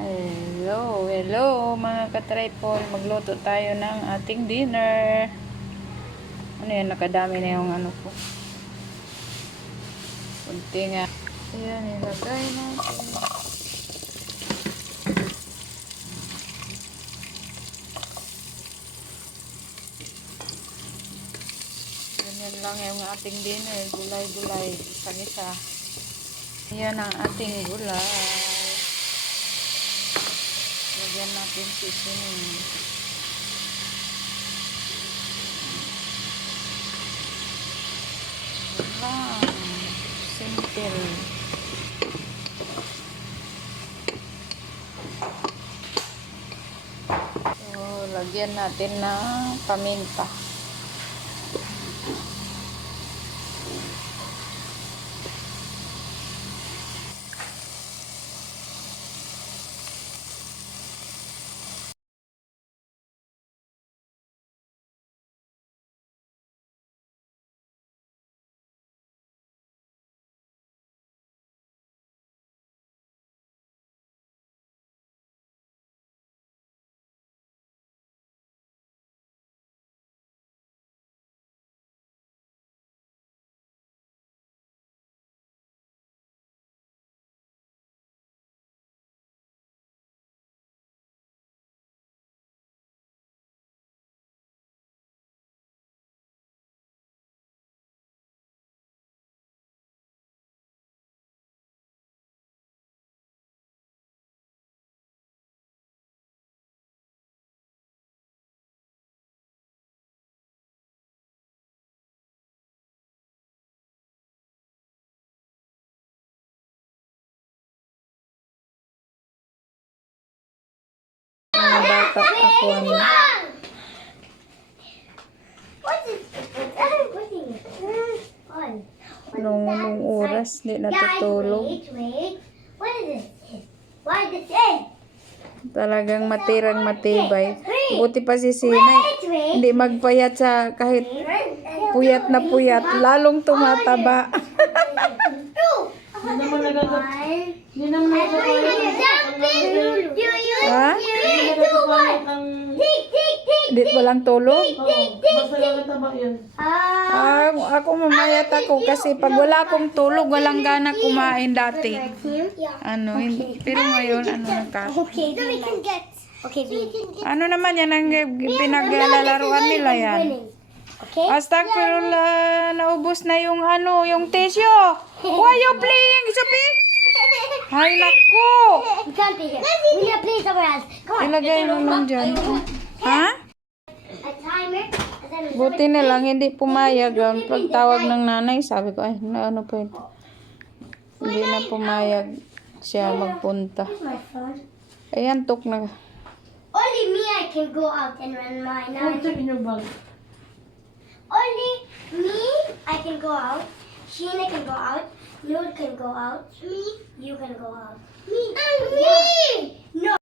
Hello, hello mga katripol. Magluto tayo ng ating dinner. Ano yan, nakadami na yung ano ko. Kunti nga. Ayan, ilagay natin. Ganyan lang yung ating dinner. Gulay-gulay. Isang-isa. Ayan ang ating gulay. Lagyan natin seasoning. Lang. Simple. So, lagyan natin ng paminta. Is this? Why is this in? Talagang matirang matibay. Buti pa si Sinay. Hindi magpayat sa kahit puyat na puyat. Lalong tumataba. Hindi naman nagagap. Hindi naman Ha? Tick, tick, tick. Di walang tulog? Ah. Ah, ako mamayat ako kasi pag wala akong tulog, walang gana kumain dati. Ano, hindi. Pero ngayon, ano can get. Okay. Ano naman yan, ang pinaglalaruan nila yan. Okay. Astagfirullah, naubos na yung ano, yung tissue. Why you playing, Sophie? Ay, naku! We can't be here. We need to play somewhere else. Come on. Ilagay mo lang dyan. Ha? A timer. Buti na lang, hindi pumayag. Ang pagtawag ng nanay, sabi ko, ay, na, ano po ito? Hindi na pumayag siya magpunta. Ayan, tok na. Only me I can go out and run my Only me I can go out. Sheena can go out. Noor can go out. Me. You can go out. Me. And me. No.